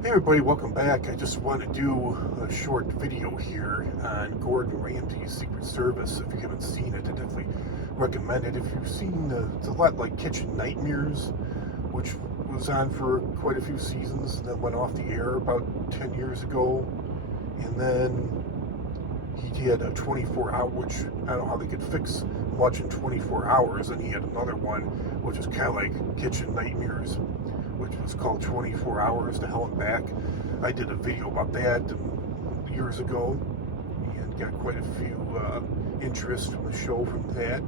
Hey everybody, welcome back. I just want to do a short video here on Gordon Ramsay's Secret Service. If you haven't seen it, I definitely recommend it. If you've seen, it's a lot like Kitchen Nightmares, which was on for quite a few seasons and then went off the air about 10 years ago. And then he had a 24 hour, which I don't know how they could fix much in 24 hours. And he had another one, which was kind of like Kitchen Nightmares, which was called 24 Hours to Hell and Back. I did a video about that years ago and got quite a few interest from the show from that.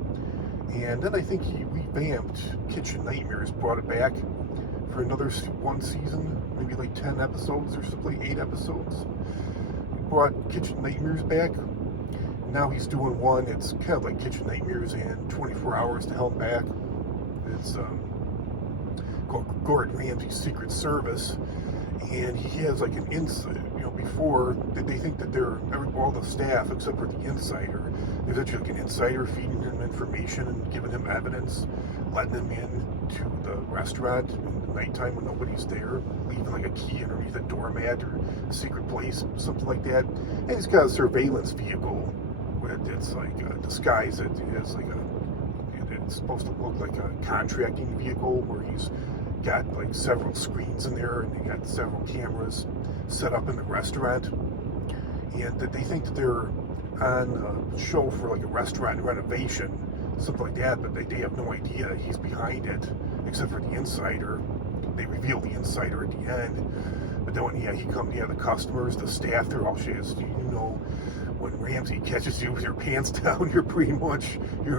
And then I think he revamped Kitchen Nightmares, brought it back for another one season, maybe like 10 episodes or something, like 8 episodes. He brought Kitchen Nightmares back. Now he's doing one, it's kind of like Kitchen Nightmares and 24 Hours to Hell and Back. It's Gordon Ramsay's Secret Service, and he has like an insight. Before they think that all the staff except for the insider. There's actually like an insider feeding him information and giving him evidence, letting him in to the restaurant in the nighttime when nobody's there, leaving like a key underneath a doormat or a secret place, something like that. And he's got a surveillance vehicle with it's like a disguise. It has like it's supposed to look like a contracting vehicle where he's got like several screens in there and they got several cameras set up in the restaurant, and that they think that they're on a show for like a restaurant renovation, something like that, but they have no idea he's behind it except for the insider. They reveal the insider at the end, but then when he comes, the customers, the staff, they're all shit. When Ramsay catches you with your pants down, you're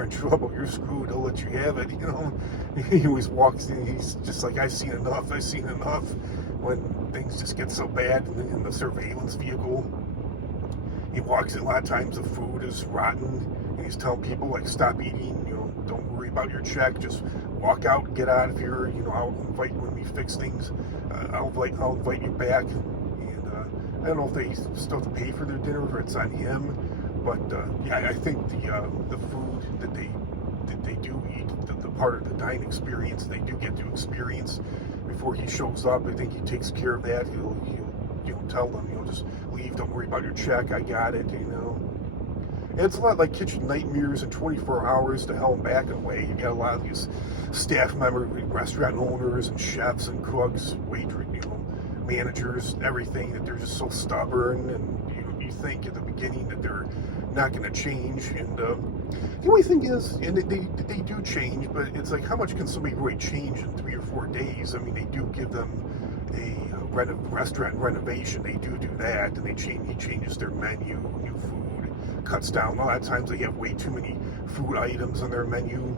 in trouble, you're screwed, he'll let you have it, He always walks in, he's just like, I've seen enough, when things just get so bad in the surveillance vehicle. He walks in, a lot of times the food is rotten, and he's telling people, like, stop eating, don't worry about your check, just walk out, get out of here, I'll invite you when we fix things, I'll invite you back. I don't know if they still have to pay for their dinner or it's on him, but I think the food that they do eat, the part of the dining experience they do get to experience before he shows up. I think he takes care of that. He'll tell them, just leave, don't worry about your check, I got it, And it's a lot like Kitchen Nightmares and 24 Hours to Hell and Back in a way. You got a lot of these staff members, restaurant owners and chefs and cooks, waiters, managers, everything, that they're just so stubborn, and you think at the beginning that they're not going to change, and the only thing is, and they do change, but it's like, how much can somebody really change in 3 or 4 days? I mean, they do give them a restaurant renovation, they do that, and he changes their menu, new food, cuts down. A lot of times they have way too many food items on their menu,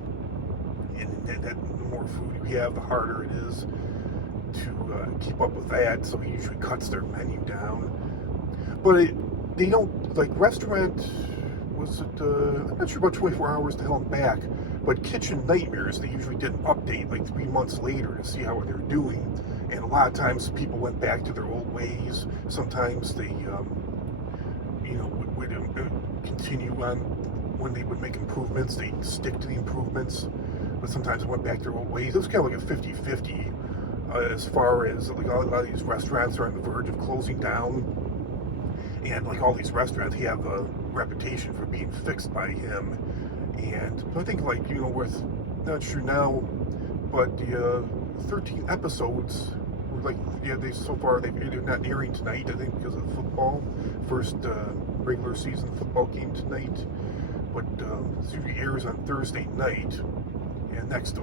and that the more food you have, the harder it is to keep up with that, so he usually cuts their menu down. But they don't, like, restaurant, was it, I'm not sure about 24 Hours to Hell and Back, but Kitchen Nightmares, they usually did an update like 3 months later to see how they're doing, and a lot of times people went back to their old ways. Sometimes they, would continue on. When they would make improvements, they'd stick to the improvements, but sometimes it went back to their old ways. It was kind of like a 50-50. As far as like a lot of these restaurants are on the verge of closing down, and like all these restaurants have a reputation for being fixed by him, and I think with, not sure now, but the 13 episodes were they're not airing tonight, I think, because of football. First regular season football game tonight, but it usually airs on Thursday night. And next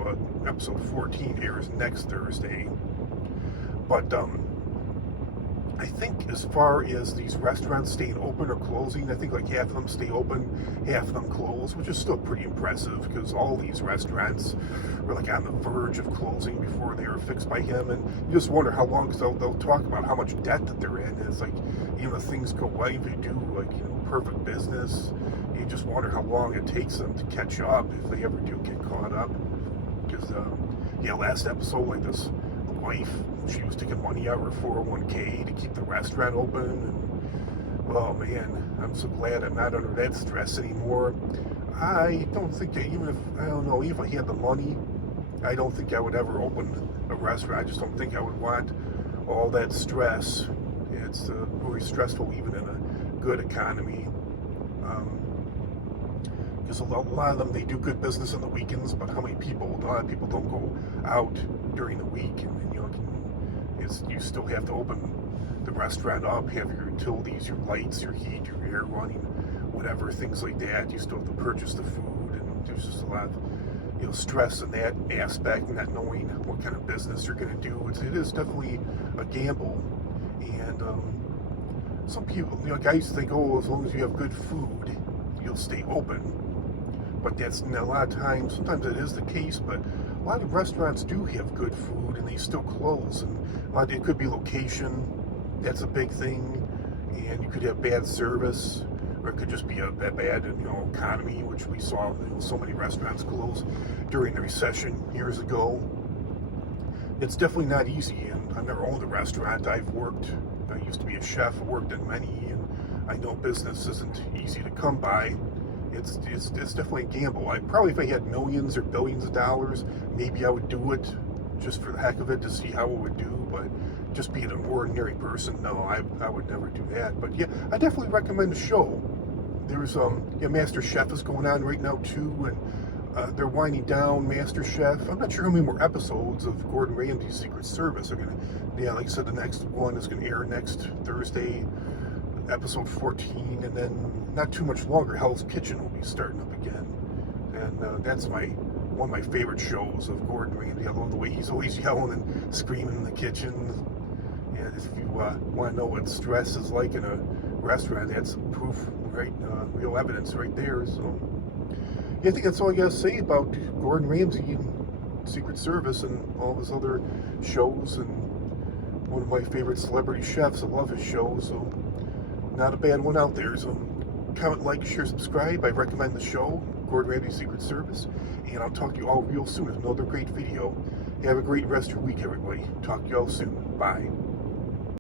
episode 14 airs next Thursday. But I think as far as these restaurants staying open or closing, I think like half of them stay open, half of them close, which is still pretty impressive, because all these restaurants were like on the verge of closing before they were fixed by him. And you just wonder how long, because they'll talk about how much debt that they're in. And it's like, if things go well, if you do perfect business, you just wonder how long it takes them to catch up, if they ever do get caught up. Because last episode, like this wife, she was taking money out of her 401k to keep the restaurant open, and oh man, I'm so glad I'm not under that stress anymore. I don't think that even if I had the money, I don't think I would ever open a restaurant. I just don't think I would want all that stress. It's very stressful even in a good economy. Because a lot of them, they do good business on the weekends, but how many people? A lot of people don't go out during the week, and you know, you still have to open the restaurant up, have your utilities, your lights, your heat, your air running, whatever, things like that. You still have to purchase the food, and there's just a lot of, you know, stress in that aspect, not knowing what kind of business you're going to do. It is definitely a gamble, and some people, you know, guys think, oh, as long as you have good food, you'll stay open. But that's a lot of times, sometimes it is the case, but a lot of restaurants do have good food and they still close. And it could be location, that's a big thing, and you could have bad service, or it could just be a bad, you know, economy, which we saw, you know, so many restaurants close during the recession years ago. It's definitely not easy, and I've never owned a restaurant. I used to be a chef, worked in many, and I know business isn't easy to come by. It's definitely a gamble. If I had millions or billions of dollars, maybe I would do it just for the heck of it to see how it would do. But just being an ordinary person, no, I would never do that. But yeah, I definitely recommend the show. There's Master Chef is going on right now too, and they're winding down Master Chef. I'm not sure how many more episodes of Gordon Ramsay's Secret Service are gonna. Yeah, like I said, the next one is gonna air next Thursday, episode 14, and then not too much longer, Hell's Kitchen will be starting up again, and that's one of my favorite shows of Gordon Ramsay. I love the way he's always yelling and screaming in the kitchen. And if you want to know what stress is like in a restaurant, that's proof, right? Real evidence right there. So yeah, I think that's all I gotta say about Gordon Ramsay and Secret Service and all his other shows, and one of my favorite celebrity chefs. I love his show, so not a bad one out there. So comment, like, share, subscribe. I recommend the show, Gordon Ramsay Secret Service, and I'll talk to you all real soon with another great video. Have a great rest of your week, everybody. Talk to you all soon. Bye.